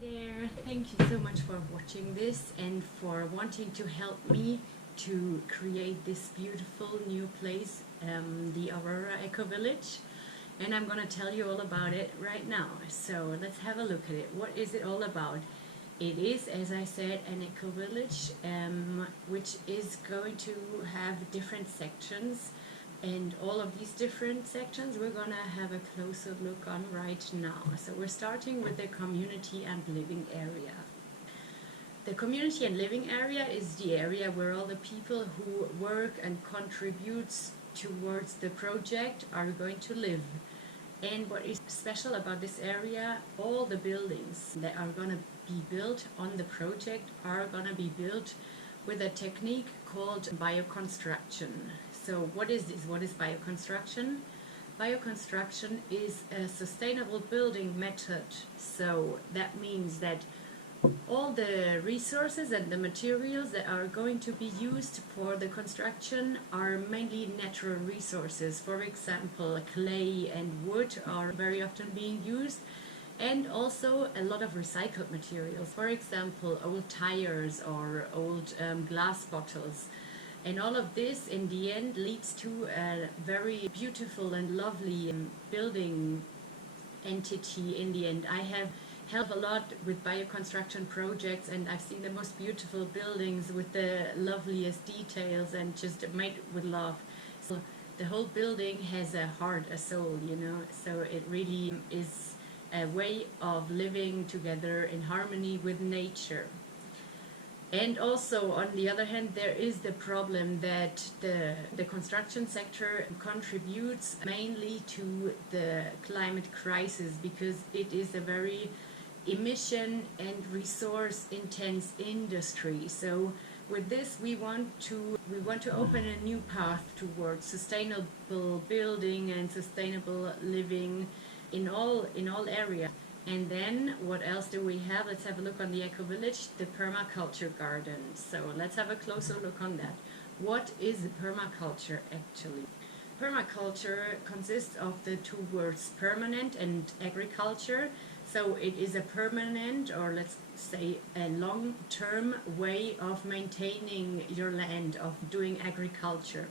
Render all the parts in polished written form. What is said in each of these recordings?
there, thank you so much for watching this and for wanting to help me to create this beautiful new place, the Aurora Ecovillage. And I'm going to tell you all about it right now. So let's have a look at it. What is it all about? It is, as I said, an eco-village, which is going to have different sections. And all of these different sections we're going to have a closer look on right now. So we're starting with the community and living area. The community and living area is the area where all the people who work and contributes towards the project are going to live. And what is special about this area, all the buildings that are going to be built on the project are going to be built with a technique called bioconstruction. So what is this? What is bioconstruction? Bioconstruction is a sustainable building method. So that means that all the resources and the materials that are going to be used for the construction are mainly natural resources. For example, clay and wood are very often being used, and also a lot of recycled materials. For example, old tires or old glass bottles. And all of this in the end leads to a very beautiful and lovely building entity in the end. I have helped a lot with bioconstruction projects, and I've seen the most beautiful buildings with the loveliest details and just made with love. So the whole building has a heart, a soul, you know, so it really is a way of living together in harmony with nature. And also, on the other hand, there is the problem that the construction sector contributes mainly to the climate crisis because it is a very emission and resource intense industry. So with this we want to open a new path towards sustainable building and sustainable living in all areas. And then what else do we have? Let's have a look on the eco-village, the permaculture garden. So let's have a closer look on that. What is permaculture actually? Permaculture consists of the two words permanent and agriculture. So it is a permanent, or let's say a long-term way of maintaining your land, of doing agriculture.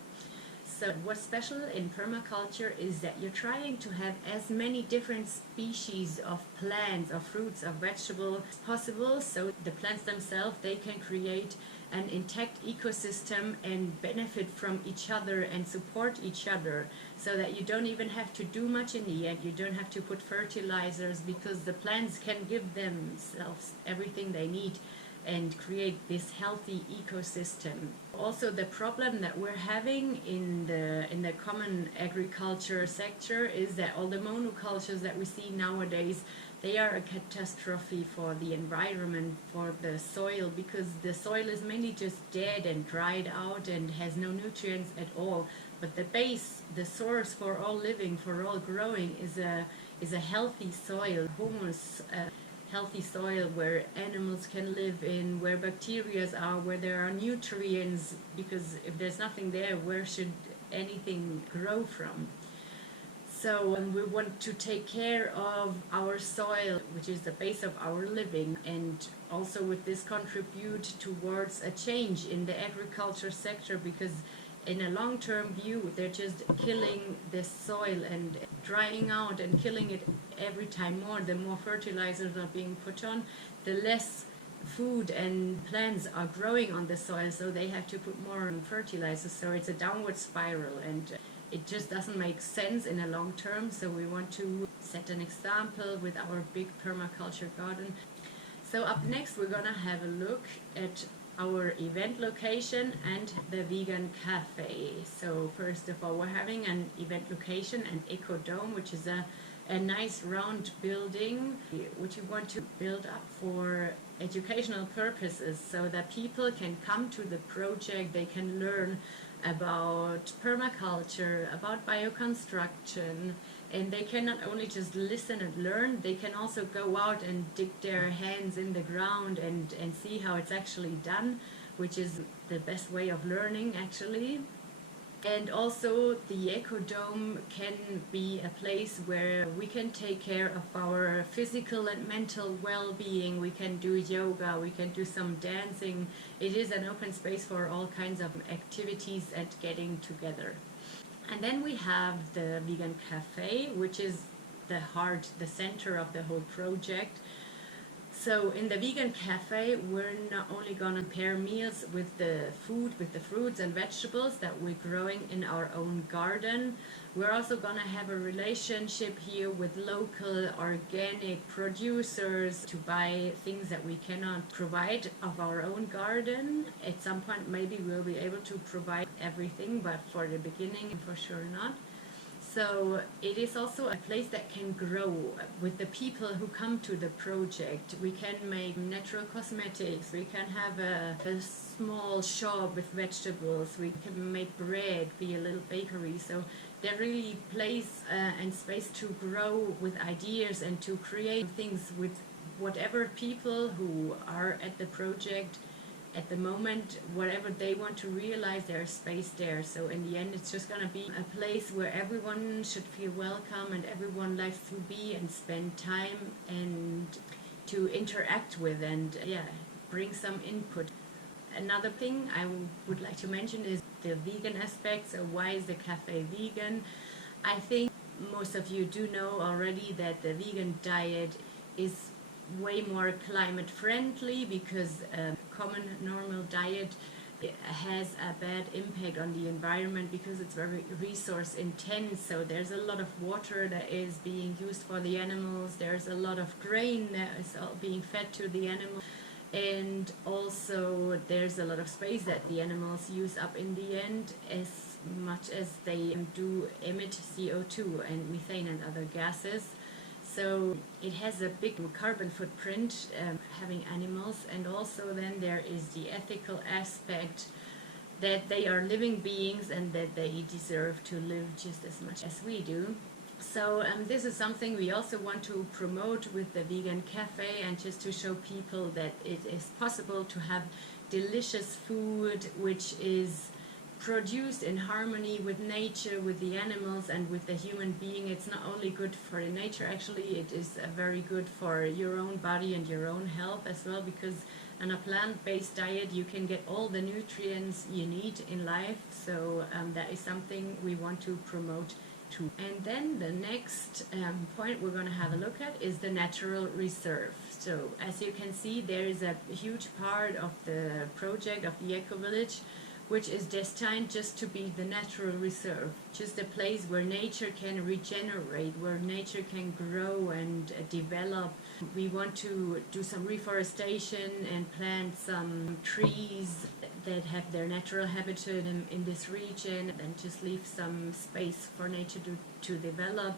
So what's special in permaculture is that you're trying to have as many different species of plants, of fruits, of vegetables as possible, so the plants themselves, they can create an intact ecosystem and benefit from each other and support each other, so that you don't even have to do much in the end. You don't have to put fertilizers because the plants can give themselves everything they need and create this healthy ecosystem. Also, the problem that we're having in the common agriculture sector is that all the monocultures that we see nowadays, they are a catastrophe for the environment, for the soil, because the soil is mainly just dead and dried out and has no nutrients at all. But the base, the source for all living, for all growing, is a healthy soil, humus, healthy soil where animals can live in, where bacteria are, where there are nutrients, because if there's nothing there, where should anything grow from? So we want to take care of our soil, which is the base of our living, and also with this contribute towards a change in the agriculture sector, because in a long-term view, they're just killing the soil and drying out and killing it every time more. The more fertilizers are being put on, the less food and plants are growing on the soil, so they have to put more fertilizers. So it's a downward spiral, and it just doesn't make sense in a long term. So we want to set an example with our big permaculture garden. So up next, we're gonna have a look at our event location and the vegan cafe. So first of all, we're having an event location, an eco dome, which is a nice round building which we want to build up for educational purposes, so that people can come to the project, they can learn about permaculture, about bioconstruction, and they can not only just listen and learn, they can also go out and dip their hands in the ground and see how it's actually done, which is the best way of learning actually. And also the Eco-Dome can be a place where we can take care of our physical and mental well-being. We can do yoga, we can do some dancing. It is an open space for all kinds of activities and getting together. And then we have the vegan cafe, which is the heart, the center of the whole project. So in the vegan cafe, we're not only going to prepare meals with the food, with the fruits and vegetables that we're growing in our own garden. We're also going to have a relationship here with local organic producers to buy things that we cannot provide of our own garden. At some point, maybe we'll be able to provide everything, but for the beginning, for sure not. So it is also a place that can grow with the people who come to the project. We can make natural cosmetics, we can have a small shop with vegetables, we can make bread, be a little bakery. So there really place and space to grow with ideas and to create things with whatever people who are at the project at the moment, whatever they want to realize, there's space there. So in the end, it's just going to be a place where everyone should feel welcome and everyone likes to be and spend time and to interact with and bring some input. Another thing I would like to mention is the vegan aspect. So why is the cafe vegan? I think most of you do know already that the vegan diet is way more climate friendly because common normal diet has a bad impact on the environment because it's very resource intense. So there's a lot of water that is being used for the animals, there's a lot of grain that is being fed to the animals, and also there's a lot of space that the animals use up in the end, as much as they do emit CO2 and methane and other gases. So it has a big carbon footprint having animals, and also then there is the ethical aspect that they are living beings and that they deserve to live just as much as we do. So this is something we also want to promote with the vegan cafe, and just to show people that it is possible to have delicious food which is produced in harmony with nature, with the animals and with the human being. It's not only good for the nature, actually it is very good for your own body and your own health as well, because on a plant-based diet you can get all the nutrients you need in life. So that is something we want to promote too. And then the next point we're going to have a look at is the natural reserve. So as you can see, there is a huge part of the project of the Ecovillage which is destined just to be the natural reserve, just a place where nature can regenerate, where nature can grow and develop. We want to do some reforestation and plant some trees that have their natural habitat in this region, and just leave some space for nature to develop.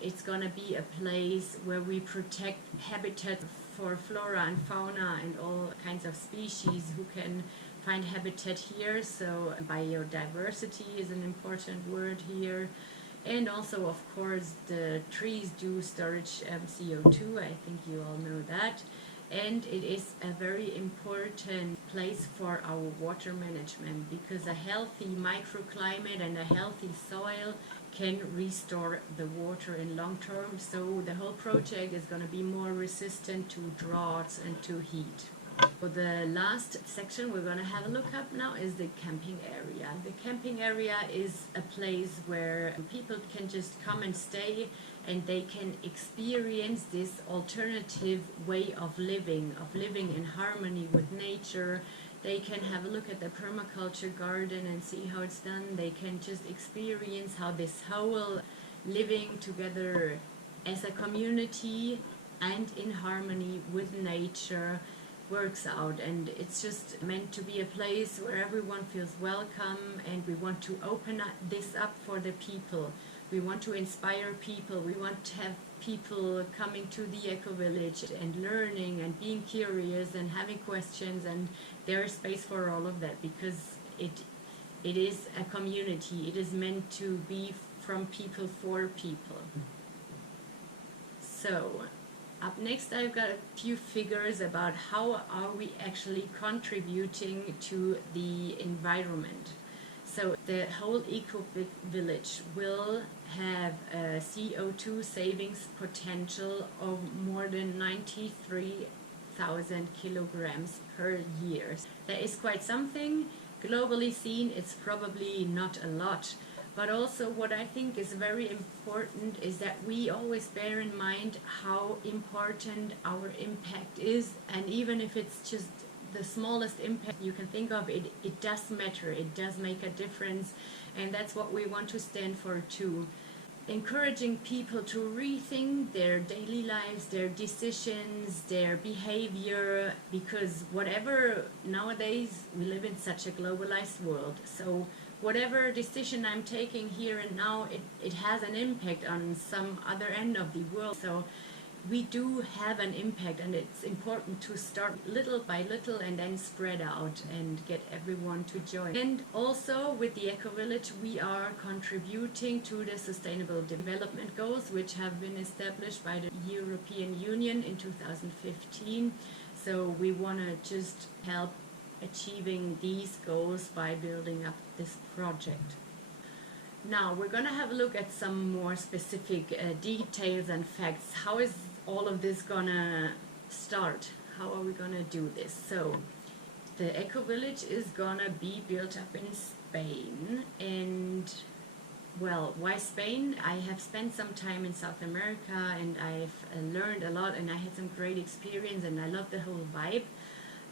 It's going to be a place where we protect habitat for flora and fauna and all kinds of species who can find habitat here. So biodiversity is an important word here. And also, of course, the trees do storage CO2. I think you all know that. And it is a very important place for our water management, because a healthy microclimate and a healthy soil can restore the water in long term. So the whole project is going to be more resistant to droughts and to heat. For the last section we're going to have a look at now is the camping area. The camping area is a place where people can just come and stay, and they can experience this alternative way of living in harmony with nature. They can have a look at the permaculture garden and see how it's done. They can just experience how this whole living together as a community and in harmony with nature works out. And it's just meant to be a place where everyone feels welcome, and we want to open this up for the people. We want to inspire people. We want to have people coming to the Ecovillage and learning and being curious and having questions, and there is space for all of that, because it is a community. It is meant to be from people for people. So up next, I've got a few figures about how are we actually contributing to the environment. So the whole eco-village will have a CO2 savings potential of more than 93,000 kilograms per year. That is quite something. Globally seen, it's probably not a lot. But also what I think is very important is that we always bear in mind how important our impact is, and even if it's just the smallest impact you can think of, it does matter, it does make a difference, and that's what we want to stand for too. Encouraging people to rethink their daily lives, their decisions, their behavior, because whatever, nowadays we live in such a globalized world, so whatever decision I'm taking here and now, it has an impact on some other end of the world. So we do have an impact, and it's important to start little by little and then spread out and get everyone to join. And also with the Ecovillage, we are contributing to the Sustainable Development Goals, which have been established by the European Union in 2015. So we want to just help achieving these goals by building up this project. Now we're going to have a look at some more specific details and facts. How is all of this gonna start? How are we gonna do this? So the Ecovillage is gonna be built up in Spain. And well, why Spain? I have spent some time in South America, and I've learned a lot, and I had some great experience, and I love the whole vibe,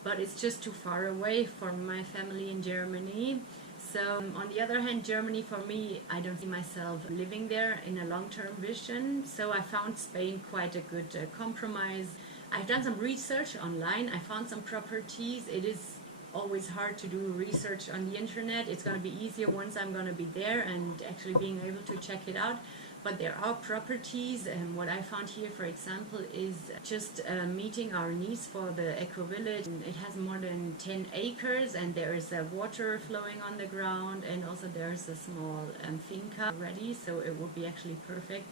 but it's just too far away from my family in Germany. So on the other hand, Germany, for me, I don't see myself living there in a long-term vision. So I found Spain quite a good compromise. I've done some research online. I found some properties. It is always hard to do research on the internet. It's going to be easier once I'm going to be there and actually being able to check it out. But there are properties, and what I found here, for example, is just meeting our needs for the Ecovillage. It has more than 10 acres, and there is water flowing on the ground, and also there's a small finca ready, so it would be actually perfect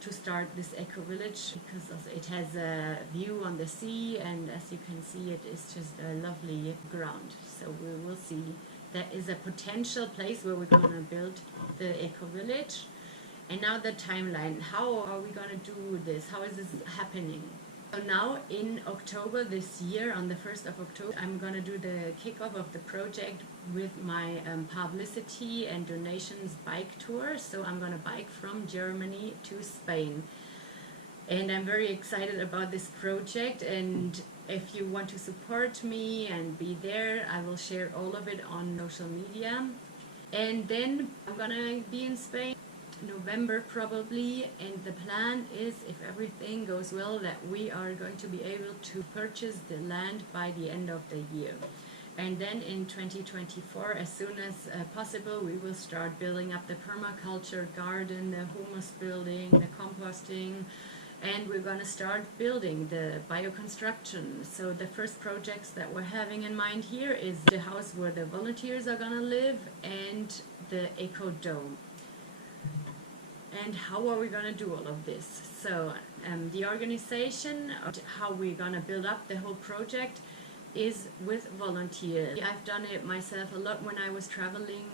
to start this Ecovillage, because also it has a view on the sea, and as you can see, it is just a lovely ground. So we will see that is a potential place where we're going to build the Ecovillage. And now the timeline. How are we going to do this? How is this happening? So now in October this year, on the 1st of October, I'm going to do the kickoff of the project with my publicity and donations bike tour. So I'm going to bike from Germany to Spain. And I'm very excited about this project. And if you want to support me and be there, I will share all of it on social media. And then I'm going to be in Spain November probably, and the plan is, if everything goes well, that we are going to be able to purchase the land by the end of the year. And then in 2024, as soon as possible, we will start building up the permaculture garden, the humus building, the composting, and we're going to start building the bioconstruction. So the first projects that we're having in mind here is the house where the volunteers are going to live and the eco dome. And how are we going to do all of this? So the organization, how we're going to build up the whole project, is with volunteers. I've done it myself a lot when I was traveling,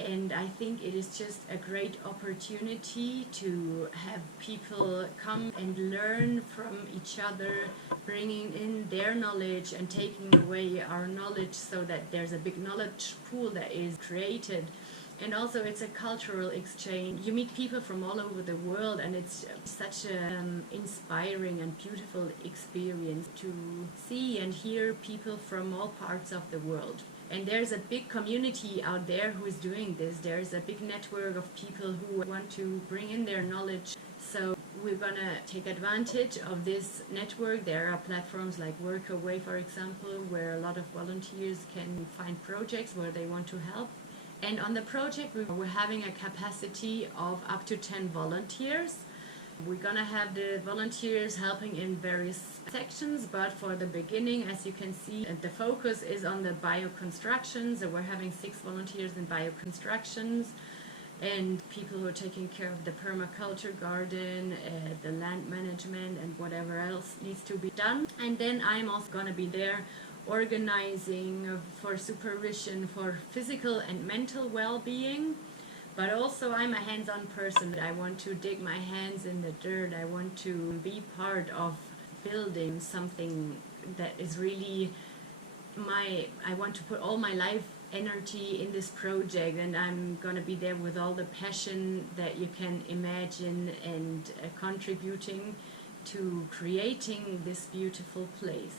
and I think it is just a great opportunity to have people come and learn from each other, bringing in their knowledge and taking away our knowledge, so that there's a big knowledge pool that is created. And also it's a cultural exchange. You meet people from all over the world, and it's such an inspiring and beautiful experience to see and hear people from all parts of the world. And there's a big community out there who is doing this. There's a big network of people who want to bring in their knowledge. So we're going to take advantage of this network. There are platforms like Workaway, for example, where a lot of volunteers can find projects where they want to help. And on the project, we're having a capacity of up to 10 volunteers. We're going to have the volunteers helping in various sections, but for the beginning, as you can see, the focus is on the bioconstruction. So we're having 6 volunteers in bioconstructions, and people who are taking care of the permaculture garden, the land management, and whatever else needs to be done. And then I'm also going to be there organizing, for supervision, for physical and mental well-being. But also I'm a hands-on person. I want to dig my hands in the dirt. I want to be part of building something that is really I want to put all my life energy in this project, and I'm going to be there with all the passion that you can imagine, and contributing to creating this beautiful place.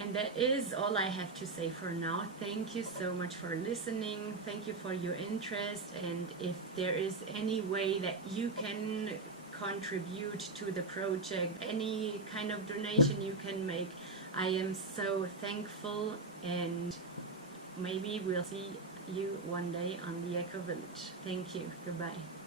And that is all I have to say for now. Thank you so much for listening. Thank you for your interest. And if there is any way that you can contribute to the project, any kind of donation you can make, I am so thankful, and maybe we'll see you one day on the Ecovillage. Thank you. Goodbye.